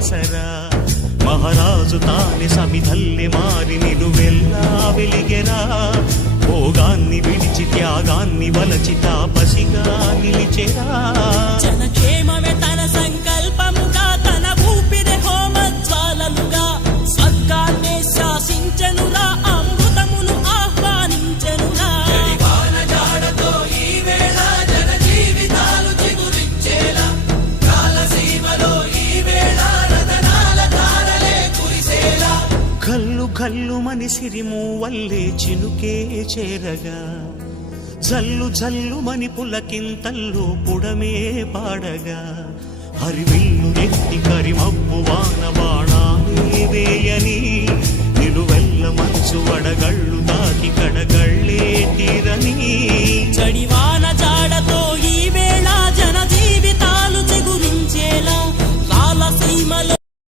ఆసరా మహారాజు తానే సమిధల్లె మారి నిలువెల్లా వెలిగెరా భోగాన్ని విడిచి త్యాగాన్ని వలచి తాపసిగా నిలిచెరా జనక్షేమమే తన సంకల్పముగా తన ఊపిరి హోమజ్వాలలుగా స్వర్గాన్నే శాసించెనురా అమృతమును ఆహ్వానించెనురా జాడతో ఈ వేళ జన జీవితాలు చిగురించేలా కాలసీమలో ఈ వేళ రతనాల ధారలే కురిసేలా కల్లు కల్లు మని సిరిము వల్లే చినుకే చేరగా జల్లు జల్లు మని పులకింతల్లు పుడమే పాడగా హరివిల్లు నెత్తి కరిమబ్బు వాన బాణాలే వేయని నిలువెల్ల మనసు వడగళ్ళు తాకి కడగళ్ళే తీరని జడివా